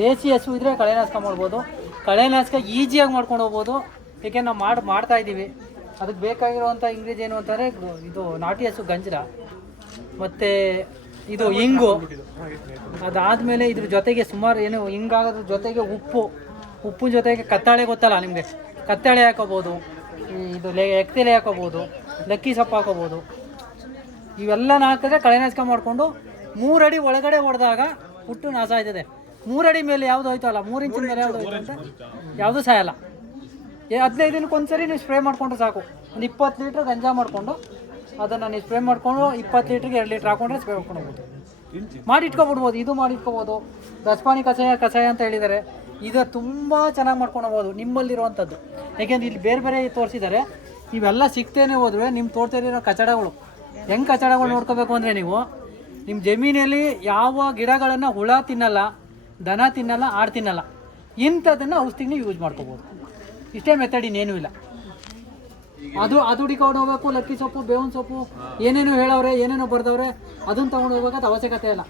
ದೇಸಿ ಹಸು ಇದ್ರೆ ಕಳೆನಾಶಕ ಮಾಡ್ಬೋದು. ಕಳೆನಾಶಕ ಈಸಿಯಾಗಿ ಮಾಡ್ಕೊಂಡು ಹೋಗ್ಬೋದು. ಏಕೆ ನಾವು ಮಾಡಿ, ಮಾಡ್ತಾ ಇದ್ದೀವಿ. ಅದಕ್ಕೆ ಬೇಕಾಗಿರುವಂಥ ಇಂಗ್ರೀಜ್ ಏನು ಅಂತಾರೆ ಇದು ನಾಟಿ ಹಸು ಗಂಜರ. ಮತ್ತು ಇದು ಹಿಂಗು ಅದಾದಮೇಲೆ ಇದ್ರ ಜೊತೆಗೆ ಸುಮಾರು ಏನು ಹಿಂಗಾಗೋದ್ರ ಜೊತೆಗೆ ಉಪ್ಪು. ಉಪ್ಪು ಜೊತೆಗೆ ಕತ್ತಾಳೆ ಗೊತ್ತಲ್ಲ ನಿಮಗೆ? ಕತ್ತಾಳೆ ಹಾಕೋಬೋದು. ಇದು ಲೆ ಎಕ್ತೆಲೆ ಹಾಕೋಬೋದು. ಲಕ್ಕಿ ಸೊಪ್ಪು ಹಾಕೋಬೋದು. ಇವೆಲ್ಲ ಹಾಕಿದ್ರೆ ಕಳೆನಾಶಕ ಮಾಡಿಕೊಂಡು ಮೂರಡಿ ಒಳಗಡೆ ಹೊಡೆದಾಗ ಹುಟ್ಟು ನಾಶ ಆಯ್ತದೆ. ಮೂರಡಿ ಮೇಲೆ ಯಾವುದು ಹೋಯ್ತಲ್ಲ ಮೂರು ಇಂಚಿನ ಮೇಲೆ ಯಾವುದು ಹೋಯ್ತು ಅಂತ? ಯಾವುದೂ ಸಾಯಲ್ಲ. ಏ ಹದಿನೈದು ದಿನಕ್ಕೆ ಒಂದ್ಸರಿ ನೀವು ಸ್ಪ್ರೇ ಮಾಡ್ಕೊಂಡ್ರೆ ಸಾಕು. ಒಂದು ಇಪ್ಪತ್ತು ಲೀಟ್ರ್ ಗಂಜಾ ಮಾಡಿಕೊಂಡು ಅದನ್ನು ನೀವು ಸ್ಪ್ರೇ ಮಾಡಿಕೊಂಡು ಇಪ್ಪತ್ತು ಲೀಟ್ರಿಗೆ ಎರಡು ಲೀಟ್ರ್ ಹಾಕೊಂಡ್ರೆ ಸ್ಪ್ರೇ ಮಾಡ್ಕೊಂಡು ಹೋಗ್ಬೋದು. ಮಾಡಿ ಇಟ್ಕೊಬಿಡ್ಬೋದು ಇದು ಮಾಡಿ ದಸ್ಪಾನಿ ದಸಪಾನಿ ಕಷಾಯ ಕಷಾಯ ಅಂತ ಹೇಳಿದ್ದಾರೆ. ಇದು ತುಂಬ ಚೆನ್ನಾಗಿ ಮಾಡ್ಕೊಂಡು ಹೋಗ್ಬೋದು ನಿಮ್ಮಲ್ಲಿರುವಂಥದ್ದು. ಯಾಕೆಂದ್ರೆ ಇಲ್ಲಿ ಬೇರೆ ಬೇರೆ ತೋರಿಸಿದ್ದಾರೆ. ಇವೆಲ್ಲ ಸಿಗ್ತೇನೆ ಹೋದ್ರೆ ನಿಮ್ಮ ತೋಟದಲ್ಲಿರೋ ಕಚಡಗಳು. ಹೆಂಗೆ ಕಚಡಗಳು ನೋಡ್ಕೋಬೇಕು ಅಂದರೆ ನೀವು ನಿಮ್ಮ ಜಮೀನಲ್ಲಿ ಯಾವ ಗಿಡಗಳನ್ನು ಹುಳ ತಿನ್ನಲ್ಲ ದನ ತಿನ್ನಲ್ಲ ಆಡು ತಿನ್ನಲ್ಲ. ಇಂಥದನ್ನು ಔಷಧಿಗಳು ಯೂಸ್ ಮಾಡ್ಕೋಬೋದು. ಇಷ್ಟೇ ಮೆಥಡ್ ಇನ್ನೇನೂ ಇಲ್ಲ. ಅದು ಅದು ಹುಡಿಕೊಂಡು ಹೋಗ್ಬೇಕು ಲಕ್ಕಿ ಸೊಪ್ಪು ಬೇವಿನ ಸೊಪ್ಪು ಏನೇನೋ ಹೇಳವ್ರೆ ಏನೇನೋ ಬರ್ದವ್ರೆ ಅದನ್ನ ತಗೊಂಡು ಹೋಗ್ಬೇಕಾದ ಅವಶ್ಯಕತೆ ಇಲ್ಲ.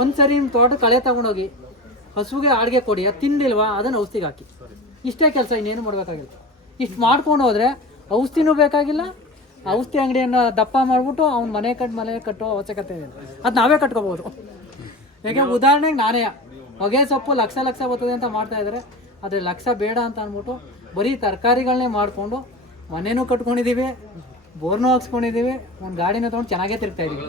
ಒಂದ್ಸರಿ ನಿಮ್ಮ ತೋಟ ಕಳೆ ತಗೊಂಡೋಗಿ ಹಸುಗೆ ಆಡಿಗೆ ಕೊಡಿ ಅದು ತಿಂದಿಲ್ವಾ ಅದನ್ನು ಔಷಧಿಗೆ ಹಾಕಿ. ಇಷ್ಟೇ ಕೆಲಸ ಇನ್ನೇನು ಮಾಡಬೇಕಾಗಿಲ್ಲ. ಇಷ್ಟು ಮಾಡ್ಕೊಂಡು ಹೋದ್ರೆ ಔಷಧಿನೂ ಬೇಕಾಗಿಲ್ಲ ಔಷಧಿ ಅಂಗಡಿಯನ್ನು ದಪ್ಪ ಮಾಡಿಬಿಟ್ಟು ಅವ್ನ ಮನೆ ಕಟ್ಟು ಮನೆ ಕಟ್ಟೋ ಅವಶ್ಯಕತೆ ಇಲ್ಲ. ಅದು ನಾವೇ ಕಟ್ಕೋಬೋದು. ಯಾಕೆ ಉದಾಹರಣೆಗೆ ನಾನೇ. ಹೊಗೆ ಸೊಪ್ಪು ಲಕ್ಷ ಲಕ್ಷ ಬರ್ತದೆ ಅಂತ ಮಾಡ್ತಾ ಇದ್ದಾರೆ ಆದರೆ ಲಕ್ಷ ಬೇಡ ಅಂತ ಅಂದ್ಬಿಟ್ಟು ಬರೀ ತರಕಾರಿಗಳನ್ನೇ ಮಾಡಿಕೊಂಡು ಮನೆಯೂ ಕಟ್ಕೊಂಡಿದ್ದೀವಿ ಬೋರ್ನೂ ಹಾಕ್ಸ್ಕೊಂಡಿದ್ದೀವಿ ಒಂದು ಗಾಡಿನ ತೊಗೊಂಡು ಚೆನ್ನಾಗೇ ತಿರ್ತಾ ಇದ್ದೀವಿ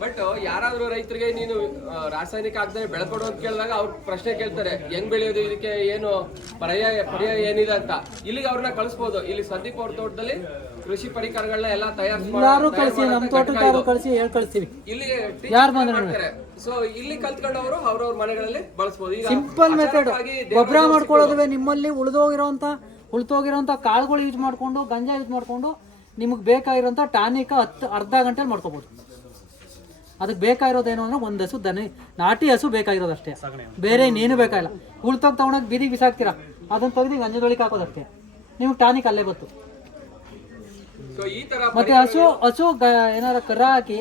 ಬಟ್ ಯಾರಾದ್ರೂ ರೈತರಿಗೆ ನೀನು ರಾಸಾಯನಿಕ ಹಾಕ್ದೇ ಬೆಳ್ಕೊಡು ಅಂತ ಕೇಳಿದಾಗ ಅವ್ರ ಪ್ರಶ್ನೆ ಕೇಳ್ತಾರೆ ಹೆಂಗ್ ಬೆಳೆಯೋದು? ಇದಕ್ಕೆ ಏನು ಪರ್ಯಾಯ ಪರ್ಯಾಯ ಏನಿದೆ ಅಂತ. ಇಲ್ಲಿಗೆ ಅವ್ರನ್ನ ಕಳಿಸ್ಬೋದು. ಇಲ್ಲಿ ಸಂದೀಪ್ ಅವ್ರ ತೋಟದಲ್ಲಿ ಕೃಷಿ ಪರಿಕರಗಳನ್ನ ಎಲ್ಲ ತಯಾರಿಸಿ ಕಳಿಸ್ತೀವಿ. ಇಲ್ಲಿ ಮಾಡ್ತಾರೆ. ಸೊ ಇಲ್ಲಿ ಕಲ್ತ್ಕೊಂಡವರು ಅವ್ರವ್ರ ಮನೆಗಳಲ್ಲಿ ಬಳಸ್ಬೋದು. ಈಗ ಸಿಂಪಲ್ ಮೆಥಡ್ ಗೊಬ್ಬರ ಮಾಡ್ಕೊಳ್ಳೋದುವೆ ನಿಮ್ಮಲ್ಲಿ ಉಳಿದೋಗಿರೋಂತ ಉಳಿದೋಗಿರೋಂಥ ಕಾಳುಗಳು ಯೂಸ್ ಮಾಡ್ಕೊಂಡು ಗಂಜಾ ಯೂಸ್ ಮಾಡ್ಕೊಂಡು ನಿಮಗೆ ಬೇಕಾಗಿರೋಂಥ ಟಾನಿಕ್ ಹತ್ತು ಅರ್ಧ ಗಂಟೆಲಿ ಮಾಡ್ಕೋಬೋದು. ಅದಕ್ಕೆ ಬೇಕಾಗಿರೋದೇನು ಅಂದ್ರೆ ಒಂದು ಹಸು ದನ ನಾಟಿ ಹಸು ಬೇಕಾಗಿರೋದು ಅಷ್ಟೇ ಬೇರೆ ಇನ್ನೇನು ಬೇಕಾಗಿಲ್ಲ. ಉಳ್ತಾ ತಗೊಂಡೋಗಿ ಬೀದಿಗೆ ಬಿಸಾಕ್ತೀರಾ? ಅದನ್ನ ತೆಗೆದು ಗಂಜದೊಳಿಗೆ ಹಾಕೋದಷ್ಟೇ. ನಿಮ್ಗೆ ಟಾನಿಕ್ ಅಲ್ಲೇ ಬತ್ತು ಮತ್ತೆ ಹಸು ಹಸು ಏನಾರ ಕರ ಹಾಕಿ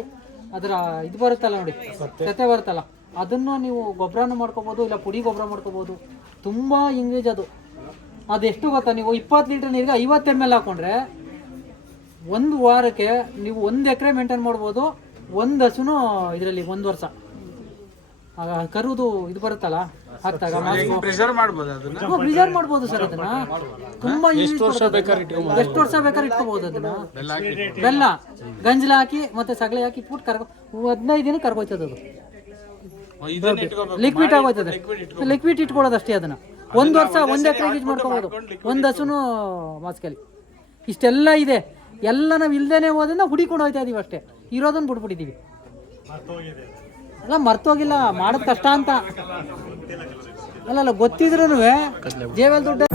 ಅದರ ಇದು ಬರುತ್ತಲ್ಲ ನೋಡಿ ಸತೆ ಬರುತ್ತಲ್ಲ. ಅದನ್ನು ನೀವು ಗೊಬ್ಬರನೂ ಮಾಡ್ಕೋಬೋದು ಇಲ್ಲ ಪುಡಿ ಗೊಬ್ಬರ ಮಾಡ್ಕೋಬೋದು. ತುಂಬ ಇಂಗ್ಲೀಷ್ ಅದು. ಅದೆಷ್ಟು ಗೊತ್ತಾ ನೀವು? ಇಪ್ಪತ್ತು ಲೀಟರ್ ನೀರಿಗೆ ಐವತ್ತು ಎಂ ಎಲ್ ಹಾಕೊಂಡ್ರೆ ಒಂದು ವಾರಕ್ಕೆ ನೀವು ಒಂದು ಎಕರೆ ಮೇಂಟೈನ್ ಮಾಡ್ಬೋದು. ಒಂದು ಹಸುನು ಇದರಲ್ಲಿ ಒಂದು ವರ್ಷ. ಆಗ ಕರುದು ಇದು ಬರುತ್ತಲ್ಲ ಹಾಕ್ತಾಗ ಮಾಡ್ಬೋದು ಅದನ್ನ? ಪ್ರಿಸರ್ವ್ ಮಾಡ್ಬೋದು ಸರ್ ಅದನ್ನ. ತುಂಬಾ ಎಷ್ಟು ವರ್ಷ ಬೇಕಾದ್ರೆ ಎಷ್ಟು ವರ್ಷ ಬೇಕಾದ್ರೆ ಇಟ್ಕೋಬಹುದು ಅದನ್ನ. ಬೆಲ್ಲ ಗಂಜಲ ಹಾಕಿ ಮತ್ತೆ ಸಗಳಿ ಹಾಕಿ ಇಟ್ಬಿಟ್ಟು ಕರ್ಕೊ ಹದಿನೈದು ದಿನ ಕರ್ಗೋಯ್ತದ ಅದು. ಲಿಕ್ವಿಡ್ ಆಗೋಯ್ತದೆ. ಲಿಕ್ವಿಡ್ ಇಟ್ಕೊಳ್ಳೋದು ಅಷ್ಟೇ ಅದನ್ನ. ಒಂದ್ ವರ್ಷ ಒಂದ್ ಎಕರೆ ಯೂಸ್ ಮಾಡ್ಕೋಬಹುದು ಒಂದ್ ಹಸುನು ಮಾಸ್ಕಲಿ ಇಷ್ಟೆಲ್ಲ ಇದೆ. ಎಲ್ಲ ನಾವು ಇಲ್ದೇನೆ ಹೋದ್ರೆ ಹುಡಿಕೊಂಡು ಹೋಯ್ತಾ ಇದೀವಿ ಅಷ್ಟೇ. ಇರೋದನ್ನ ಬಿಟ್ಬಿಟ್ಟಿದೀವಿ. ಅಲ್ಲ ಮರ್ತೋಗಿಲ್ಲ ಮಾಡೋದು ಕಷ್ಟ ಅಂತ. ಅಲ್ಲ ಅಲ್ಲ ಗೊತ್ತಿದ್ರೂ ಜೇವಲ್ ದುಡ್ಡು